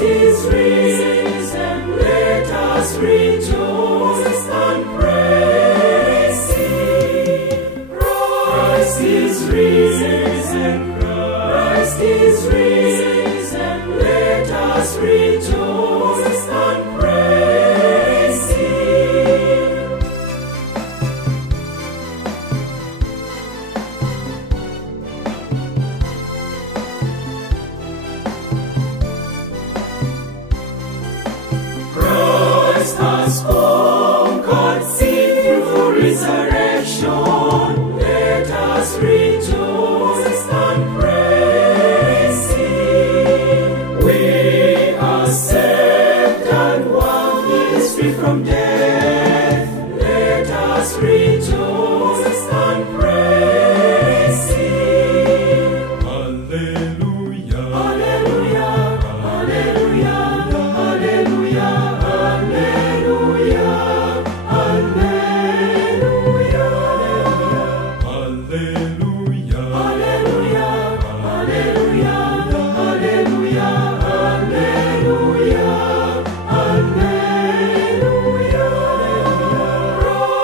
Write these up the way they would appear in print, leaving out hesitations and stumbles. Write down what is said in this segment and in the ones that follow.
Christ is risen, let us rejoice and praise Him. Christ is risen, Christ is risen, let us rejoice and praise Him. Christ has conquered sin through resurrection. Let us rejoice and praise Him. We are saved and one is free from death. Let us rejoice and praise Him. Hallelujah. Hallelujah. Hallelujah.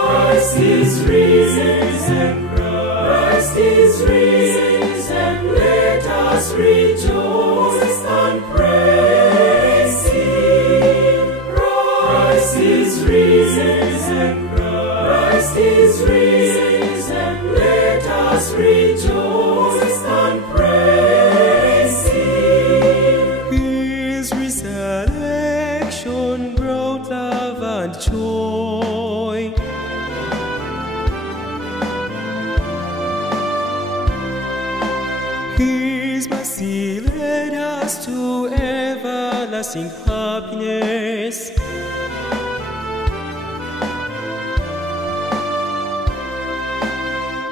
Christ is risen, Christ is risen, let us rejoice and praise Him. Christ is risen, Christ is risen, let us rejoice and praise Him. His resurrection brought love and joy. His mercy led us to everlasting happiness.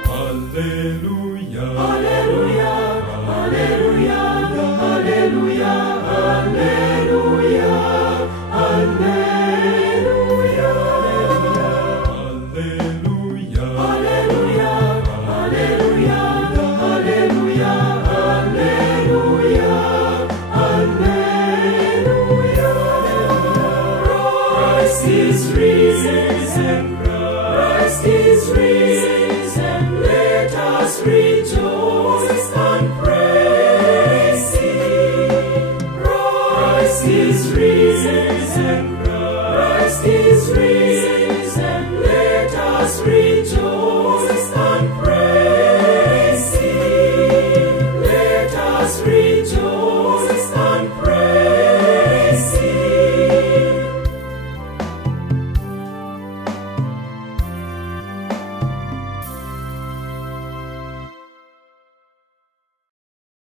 Hallelujah. Hallelujah. Hallelujah. Hallelujah. Hallelujah. Hallelujah. Christ is risen, Christ is risen, let us rejoice and praise Him. Christ is risen, Christ is risen, let us rejoice.